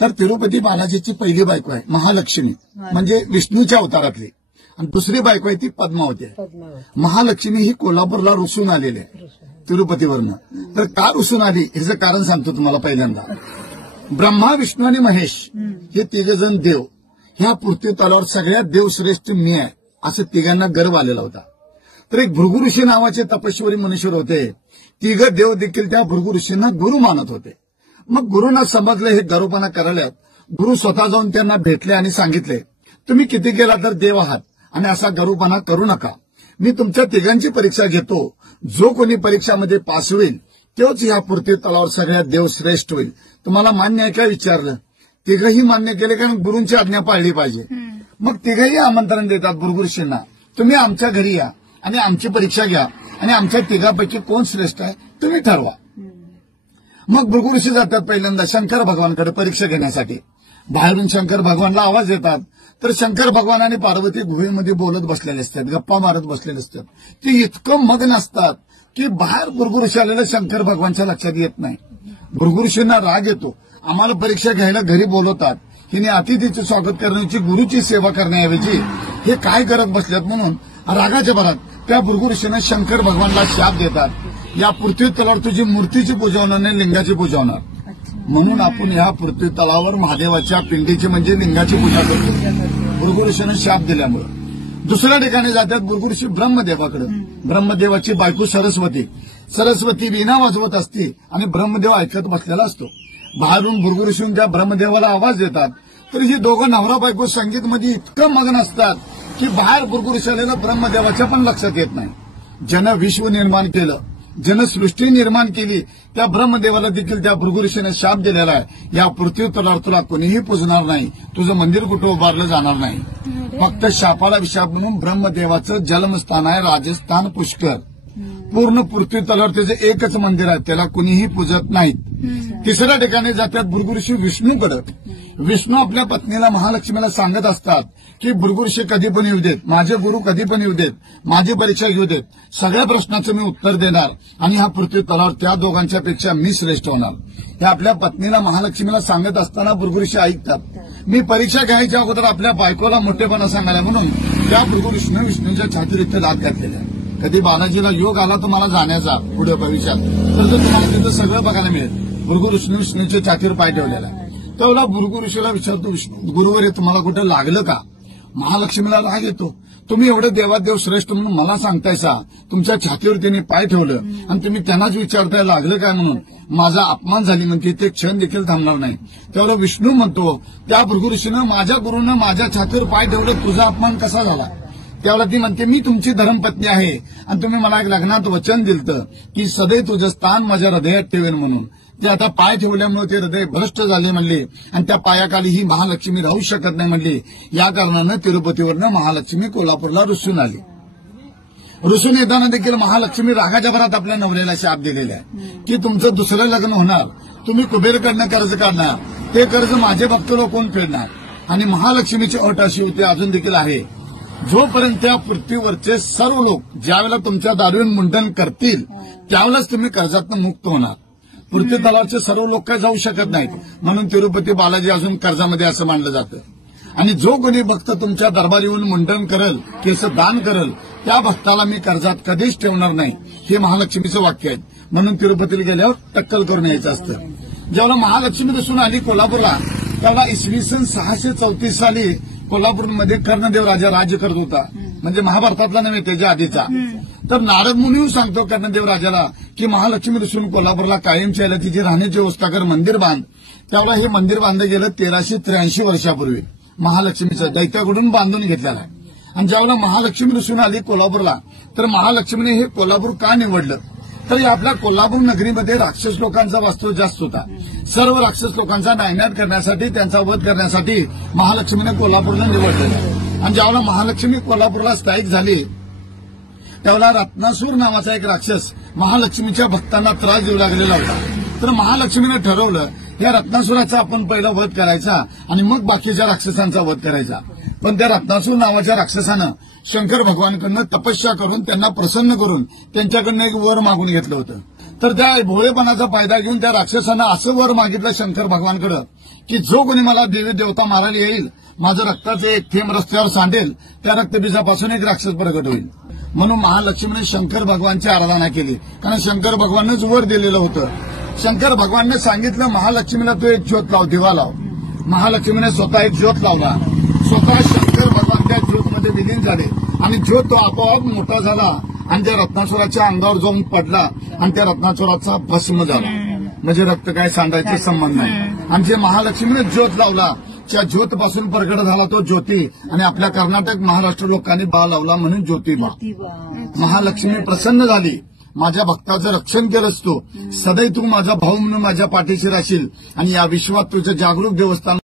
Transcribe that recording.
तर तिरुपती बालाजीची पहिली बायको आहे महालक्ष्मी, म्हणजे विष्णूच्या अवतारातली, आणि दुसरी बायको आहे ती पद्मावती आहे. महालक्ष्मी ही कोल्हापूरला रुसून आलेली आहे तिरुपतीवरनं. तर का रुसून आली ह्याचं कारण सांगतो तुम्हाला. पहिल्यांदा ब्रह्मा, विष्णू आणि महेश हे तिघेजण देव, ह्या पृथ्वी तलावर सगळ्यात देवश्रेष्ठ मी आहे असं तिघांना गर्व आलेला होता. तर एक भृगु ऋषी नावाचे तपश्वरी मनुष्य होते. तिघ देव देखील त्या भृगु ऋषींना गुरु मानत होते. मग गुरुंना समजले हे गर्वपणा करायला. गुरु स्वतः जाऊन त्यांना भेटले आणि सांगितले, तुम्ही किती गेला तर देव आहात आणि असा गर्वपणा करू नका. मी तुमच्या तिघांची परीक्षा घेतो. जो कोणी परीक्षामध्ये पास होईल तोच या पृथ्वी तलावर सगळ्यात देवश्रेष्ठ होईल. तुम्हाला मान्य आहे काय विचारलं. तिघही मान्य केले, कारण गुरूंची आज्ञा पाळली पाहिजे. मग तिघही आमंत्रण देतात भृगु ऋषींना, तुम्ही आमच्या घरी या आणि आमची परीक्षा घ्या आणि आमच्या तिघापैकी कोण श्रेष्ठ आहे तुम्ही ठरवा. मग भृगु ऋषी जातात पहिल्यांदा शंकर भगवानकडे परीक्षा घेण्यासाठी. बाहेरून शंकर भगवानला आवाज येतात. तर शंकर भगवान आणि पार्वती गुहेमध्ये बोलत बसलेले असतात, गप्पा मारत बसलेले असतात. ते इतकं मग्न असतात की बाहेर भृगु ऋषी आलेलं शंकर भगवानच्या लक्षात येत नाही. भृगु ऋषींना राग येतो. आम्हाला परीक्षा घ्यायला घरी बोलवतात, हिने अतिथीचे स्वागत करण्याची, गुरुची सेवा करण्याऐवजी हे काय करत बसल्यात म्हणून रागाच्या भरात त्या भृगु ऋषींना शंकर भगवानला शाप देतात, या पृथ्वी तलावर तुझी मूर्तीची पूजा होणार नाही, लिंगाची पूजा होणार. म्हणून आपण या पृथ्वी तलावर महादेवाच्या पिंडीची म्हणजे लिंगाची पूजा करतो भृगु ऋषींना शाप दिल्यामुळे. दुसऱ्या ठिकाणी जातात भृगु ऋषी ब्रह्मदेवाकडे. ब्रह्मदेवाची बायको सरस्वती वीणा वाजवत असते आणि ब्रह्मदेव ऐकत बसलेला असतो. बाहेरून भृगु ऋषी त्या ब्रह्मदेवाला आवाज देतात. तर ही दोघं नवरा बायको संगीतमध्ये इतकं मग्न असतात की बाहेर भृगु ऋषी आलेलं ब्रह्मदेवाच्या पण लक्षात येत नाही. जन विश्व निर्माण केलं, जनसृष्टी निर्माण केली, त्या ब्रह्मदेवाला देखील त्या भृगु ऋषीने शाप दिलेला आहे, या पृथ्वी तलावर तुला कोणीही पुजणार नाही, तुझं मंदिर कुठं उभारलं जाणार नाही. फक्त शापाला विशाप म्हणून ब्रह्मदेवाचं जन्मस्थान आहे राजस्थान पुष्कर. पूर्ण पृथ्वी तलावर त्याचं एकच मंदिर आहे, त्याला कुणीही पूजत नाहीत. तिसऱ्या ठिकाणी जातात भृगु ऋषी विष्णूकडे. विष्णू आपल्या पत्नीला महालक्ष्मीला सांगत असतात की भृगु ऋषी कधी पण येऊ देत, माझे गुरु कधी पण येऊ देत, माझी परीक्षा घेऊ देत, सगळ्या प्रश्नाचं मी उत्तर देणार आणि ह्या पृथ्वी तलावर त्या दोघांच्या पेक्षा मी श्रेष्ठ होणार. हे आपल्या पत्नीला महालक्ष्मीला सांगत असताना भृगु ऋषी ऐकतात. मी परीक्षा घ्यायच्या अगोदर आपल्या बायकोला मोठेपणा सांगायला म्हणून त्या भृगु ऋषीने विष्णूच्या छातीवर इथे दात घातलेल्या. कधी बालाजीला योग आला तुम्हाला जाण्याचा पुढे भविष्यात तर तुम्हाला तिथं सगळं बघायला मिळेल. भृगु ऋषीने विष्णूच्या छातीवर पाय ठेवलेला. तेवढा भृगु ऋषीला विचारतो, गुरुवर हे तुम्हाला कुठं लागलं का. महालक्ष्मीला राग येतो. तुम्ही एवढं देवादेव श्रेष्ठ म्हणून मला सांगतायसा, तुमच्या छातीवर त्यांनी पाय ठेवलं आणि तुम्ही त्यांनाच विचारताय लागलं काय म्हणून. माझा अपमान झाली म्हणते, ते क्षण देखील थांबणार नाही. तेवढा विष्णू म्हणतो, त्या भृगु ऋषीनं माझ्या गुरुनं माझ्या छातीवर पाय ठेवलं, तुझा अपमान कसा झाला. त्यावेळेला ती म्हणते, मी तुमची धर्मपत्नी आहे आणि तुम्ही मला एक लग्नात वचन दिलं की सदैव तुझं स्थान माझ्या हृदयात ठेवेन म्हणून. ते आता पाय ठेवल्यामुळे ते हृदय भ्रष्ट झाले म्हणले आणि त्या पायाखाली ही महालक्ष्मी राहू शकत नाही म्हणली. या कारणानं तिरुपतीवरनं महालक्ष्मी कोल्हापूरला रुसून आली. रुसून येताना देखील महालक्ष्मी रागाच्या भरात आपल्या नवऱ्याला शाप दिलेला आहे की तुमचं दुसरं लग्न होणार, तुम्ही कुबेरकडनं कर्ज काढणार, ते कर्ज माझे भक्त लोक कोण फेडणार. आणि महालक्ष्मीची अट अशी होती, अजून देखील आहे, जोपर्यंत त्या पृथ्वीवरचे सर्व लोक ज्यावेळेला तुमच्या दारूवर मुंडन करतील त्यावेळेलाच तुम्ही कर्जातून मुक्त होणार. पृथ्वी तलावरचे सर्व लोक काय जाऊ शकत नाहीत. म्हणून तिरुपती बालाजी अजून कर्जामध्ये असं मानलं जातं. आणि जो कोणी भक्त तुमच्या दरबारी येऊन मुंडन करल, केस दान करल, त्या भक्ताला मी कर्जात कधीच ठेवणार नाही, हे महालक्ष्मीचं वाक्य आहे. म्हणून तिरुपतीला गेल्यावर टक्कल करून यायचं असतं. जेव्हा महालक्ष्मी दिसून आली कोल्हापूरला, तेव्हा इसवी सन 634 साली कोल्हापूरमध्ये कर्णदेव राजा राज्य करत होता. म्हणजे महाभारतातला नव्हे, त्याच्या आधीचा. तर नारद मुनी सांगतो कर्णदेव राजाला की महालक्ष्मी दिसून कोल्हापूरला कायमची यायला तिची राहण्याची व्यवस्था कर, मंदिर बांध. त्यावेळेला हे मंदिर बांधलं गेलं 1383 वर्षापूर्वी. महालक्ष्मीचं दैत्याकडून बांधून घेतलेलं आहे. आणि ज्यावेळेला महालक्ष्मी दिसून आली कोल्हापूरला, तर महालक्ष्मीने हे कोल्हापूर का निवडलं, तर आपल्या कोल्हापूर नगरीमध्ये राक्षस लोकांचा वास्तव जास्त होता. सर्व राक्षस लोकांचा नायनाट करण्यासाठी, त्यांचा वध करण्यासाठी महालक्ष्मीने कोल्हापूरला निवडलं. आणि ज्यावेळेला महालक्ष्मी कोल्हापूरला स्थायिक झाली, त्यावेळेला रत्नासूर नावाचा एक राक्षस महालक्ष्मीच्या भक्तांना त्रास देऊ लागलेला होता. तर महालक्ष्मीने ठरवलं, या रत्नासुराचा आपण पहिला वध करायचा आणि मग बाकीच्या राक्षसांचा वध करायचा. पण त्या रत्नासूर नावाच्या राक्षसानं शंकर भगवानकडनं तपस्या करून त्यांना प्रसन्न करून त्यांच्याकडनं एक वर मागून घेतलं होतं. तर त्या भोळेपणाचा फायदा घेऊन त्या राक्षसानं असं वर मागितलं शंकर भगवानकडे की जो कोणी मला देवी देवता मारायला येईल, माझं रक्ताचं एक थेंब रस्त्यावर सांडेल, त्या रक्तबीजापासून एक राक्षस प्रगट होईल. म्हणून महालक्ष्मीने शंकर भगवानची आराधना केली. कारण शंकर भगवानच वर दिलेलं होतं. शंकर भगवानने सांगितलं महालक्ष्मीला तू एक ज्योत लाव, दिवा लाव. महालक्ष्मीने स्वतः एक ज्योत लावला. स्वतः शंकर भगवान त्या ज्योतमध्ये विलीन झाले आणि ज्योत तो आपोआप मोठा झाला आणि त्या रत्नासुराच्या अंगावर जाऊन पडला आणि त्या रत्नासुराचा भस्म झाला. म्हणजे रक्त काय सांडायचे संबंध नाही. आणि जे महालक्ष्मीने ज्योत लावला त्या ज्योतपासून प्रगट झाला तो ज्योती. आणि आपल्या कर्नाटक महाराष्ट्र लोकांनी बा लावला म्हणून ज्योतिबा. महालक्ष्मी प्रसन्न झाली. माझ्या भक्ताचं रक्षण केलंस तू. सदैव तू माझा भाऊ म्हणून माझ्या पाठीशी राहशील आणि या विश्वात तुझं जागरूक देवस्थान